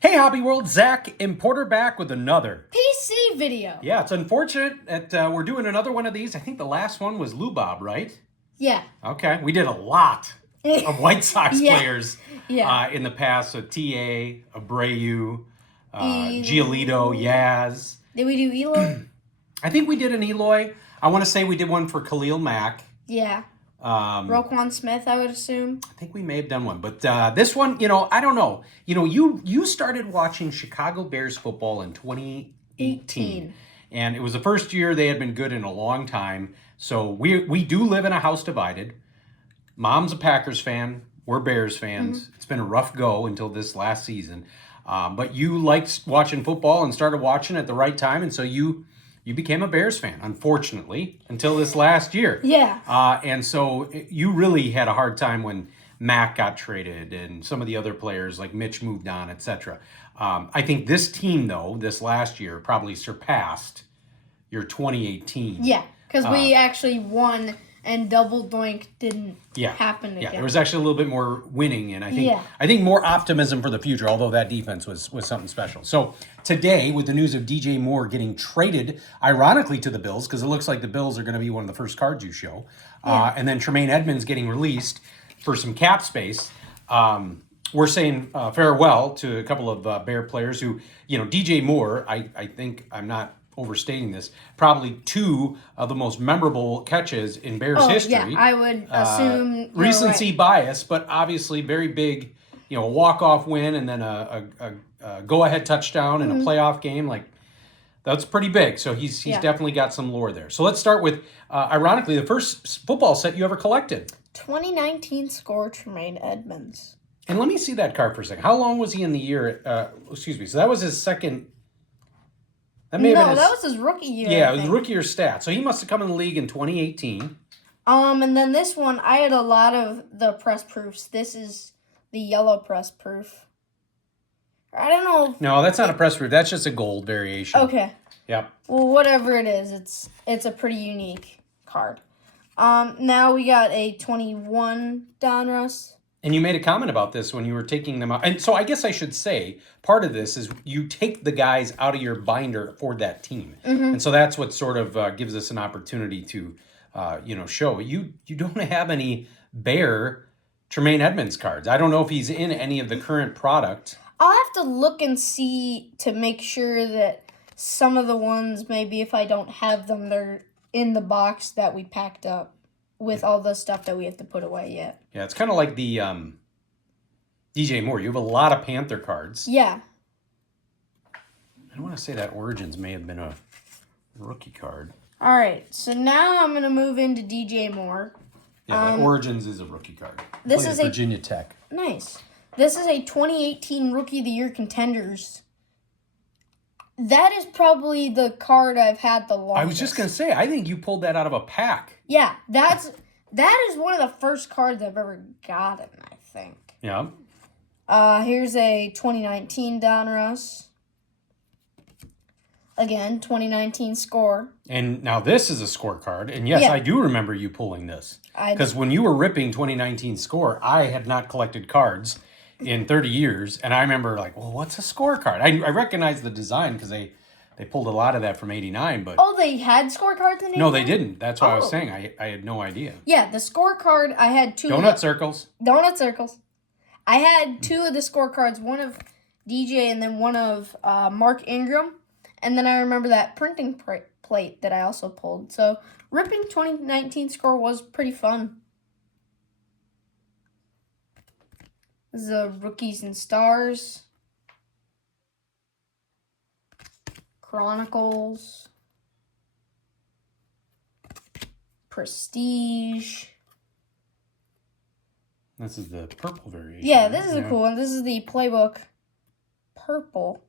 Hey, Hobby World, Zach Importer back with another PC video. Yeah, it's unfortunate that we're doing another one of these. I think the last one was Lou Bob, right? Yeah. Okay, we did a lot of White Sox Yeah. players Yeah. in the past. So T.A., Abreu, Elo. Giolito, Yaz. Did we do Eloy? I think we did an Eloy. I want to say we did one for Khalil Mack. Yeah. Roquan Smith, I would assume. I think we may have done one, but this one, I don't know. You started watching Chicago Bears football in 2018, and it was the first year they had been good in a long time. So we do live in a house divided. Mom's a Packers fan. We're Bears fans. Mm-hmm. It's been a rough go until this last season, but you liked watching football and started watching at the right time, and so you became a Bears fan, unfortunately, until this last year. Yeah. And so you really had a hard time when Mack got traded and some of the other players like Mitch moved on, etc. I think this team, though, this last year probably surpassed your 2018. Yeah, because we actually won and double doink didn't happen again. Yeah, there was actually a little bit more winning, and I think more optimism for the future, although that defense was something special. So today, with the news of DJ Moore getting traded, ironically, to the Bills, because it looks like the Bills are going to be one of the first cards you show, and then Tremaine Edmunds getting released for some cap space, we're saying farewell to a couple of Bear players who, DJ Moore, I think I'm not overstating this, probably two of the most memorable catches in Bears history. Yeah, I would assume recency bias, but obviously very big, walk-off win and then a go-ahead touchdown in a playoff game. Like, that's pretty big. So he's definitely got some lore there. So let's start with, ironically, the first football set you ever collected. 2019 score, Tremaine Edmunds. And let me see that card for a second. How long was he in the year? So that was his second. That was his rookie year. Yeah, it was rookie year stat. So he must have come in the league in 2018. And then this one, I had a lot of the press proofs. This is the yellow press proof. I don't know. No, that's not a press proof. That's just a gold variation. Okay. Yep. Well, whatever it is, it's a pretty unique card. Now we got a 21 Donruss. And you made a comment about this when you were taking them out. And so I guess I should say part of this is you take the guys out of your binder for that team. Mm-hmm. And so that's what sort of gives us an opportunity to, show. You don't have any Bear Tremaine Edmunds cards. I don't know if he's in any of the current product. I'll have to look and see to make sure that some of the ones, maybe if I don't have them, they're in the box that we packed up with all the stuff that we have to put away yet. Yeah, it's kind of like the DJ Moore. You have a lot of Panther cards. Yeah. I don't want to say that Origins may have been a rookie card. All right, so now I'm going to move into DJ Moore. Yeah, Origins is a rookie card. This is Virginia Tech. Nice. This is a 2018 Rookie of the Year Contenders. That is probably the card I've had the longest. I was just going to say, I think you pulled that out of a pack. Yeah, that is one of the first cards I've ever gotten, I think. Yeah. Here's a 2019 Donruss. Again, 2019 score. And now this is a scorecard. And yes, I do remember you pulling this. Because when you were ripping 2019 score, I had not collected cards in 30 years. And I remember like, well, what's a scorecard? I recognize the design because they pulled a lot of that from 89. But they had scorecards in 89? No, they didn't. That's what I was saying. I had no idea. Yeah, the scorecard, I had two. Donut circles. Donut circles. I had two of the scorecards, one of DJ and then one of Mark Ingram. And then I remember that printing plate that I also pulled. So ripping 2019 score was pretty fun. This is a Rookies and Stars. Chronicles. Prestige. This is the purple variation. Yeah, this is a cool one. This is the Playbook purple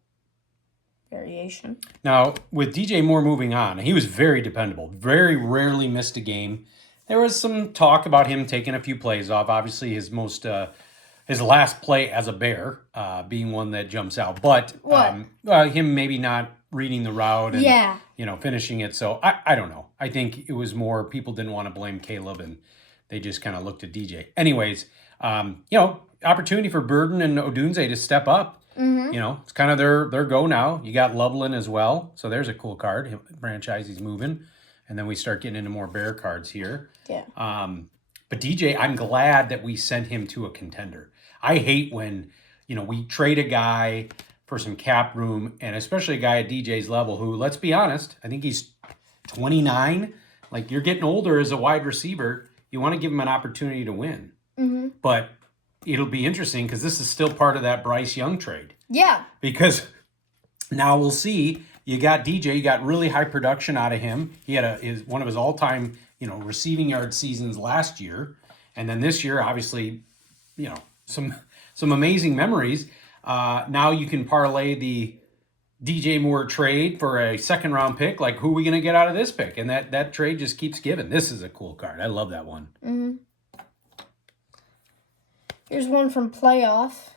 variation. Now, with DJ Moore moving on, he was very dependable. Very rarely missed a game. There was some talk about him taking a few plays off. Obviously, his last play as a Bear being one that jumps out. But him maybe not reading the route and finishing it. So I don't know. I think it was more people didn't want to blame Caleb and they just kind of looked at DJ. Anyways, opportunity for Burden and Odunze to step up. You know, it's kind of their go now. You got Loveland as well. So there's a cool card. Franchise, he's moving. And then we start getting into more Bear cards here. Yeah. But DJ, I'm glad that we sent him to a contender. I hate when, you know, we trade a guy for some cap room, and especially a guy at DJ's level who, let's be honest, I think he's 29. Like, you're getting older as a wide receiver. You want to give him an opportunity to win. But it'll be interesting because this is still part of that Bryce Young trade. Yeah. Because now we'll see. You got DJ. You got really high production out of him. He had one of his all-time, you know, receiving yard seasons last year, and then this year, obviously, you know, some amazing memories. Now you can parlay the DJ Moore trade for a second-round pick. Like, who are we going to get out of this pick? And that trade just keeps giving. This is a cool card. I love that one. Here's one from Playoff.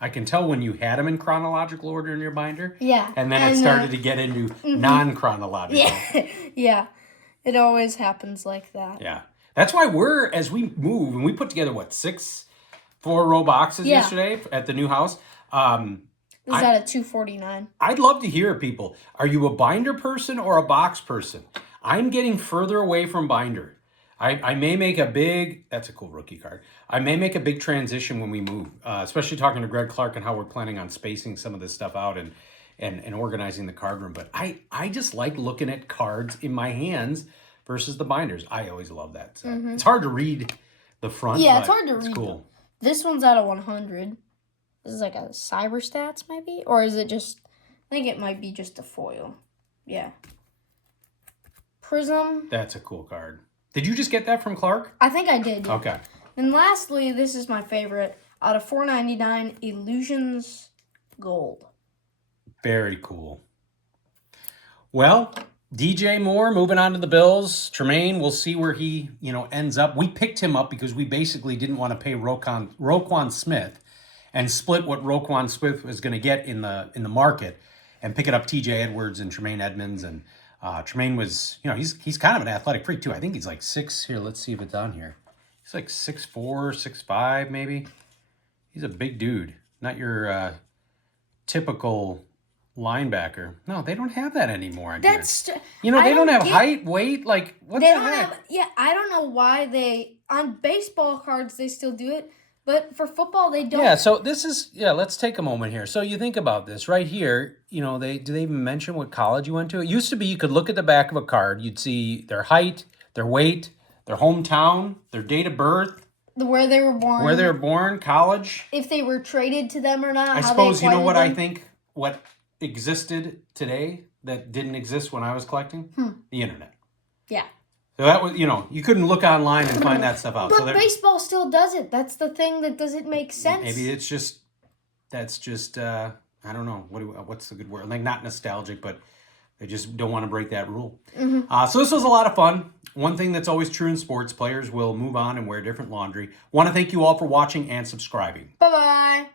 I can tell when you had them in chronological order in your binder. Yeah. And then it started to get into non-chronological. Yeah. Yeah. It always happens like that. Yeah. That's why as we move, and we put together, 6 4-row boxes yesterday at the new house. This is at a 249. I'd love to hear people. Are you a binder person or a box person? I'm getting further away from binder. I may make a big, that's a cool rookie card. I may make a big transition when we move, especially talking to Greg Clark and how we're planning on spacing some of this stuff out and organizing the card room. But I just like looking at cards in my hands versus the binders. I always love that. So it's hard to read the front. Yeah, it's hard to read. It's cool. This one's out of 100. This is like a Cyber Stats, maybe? Or is it just, I think it might be just a foil. Yeah. Prism. That's a cool card. Did you just get that from Clark? I think I did. Yeah. Okay. And lastly, this is my favorite. Out of 499, Illusions Gold. Very cool. Well, DJ Moore moving on to the Bills. Tremaine, we'll see where he, ends up. We picked him up because we basically didn't want to pay Roquan Smith and split what Roquan Smith was going to get in the market and pick it up TJ Edwards and Tremaine Edmunds. And Tremaine was, he's kind of an athletic freak too. I think he's like 6. Here, let's see if it's on here. He's like 6'4", 6'5", maybe. He's a big dude. Not your typical linebacker. No, they don't have that anymore. They don't have height, weight. Like, what the heck? I don't know why on baseball cards they still do it, but for football they don't. Yeah, so this is, let's take a moment here. So you think about this right here, do they even mention what college you went to? It used to be you could look at the back of a card, you'd see their height, their weight, their hometown, their date of birth. Where they were born. College. If they were traded to them or not. I suppose, you know what I think, what existed today that didn't exist when I was collecting? The internet. Yeah. So that was, you couldn't look online and find that stuff out. But baseball still does it. That's the thing that doesn't make sense. Maybe that's just, I don't know. What's the good word? Like, not nostalgic, but they just don't want to break that rule. So this was a lot of fun. One thing that's always true in sports, players will move on and wear different laundry. Want to thank you all for watching and subscribing. Bye-bye.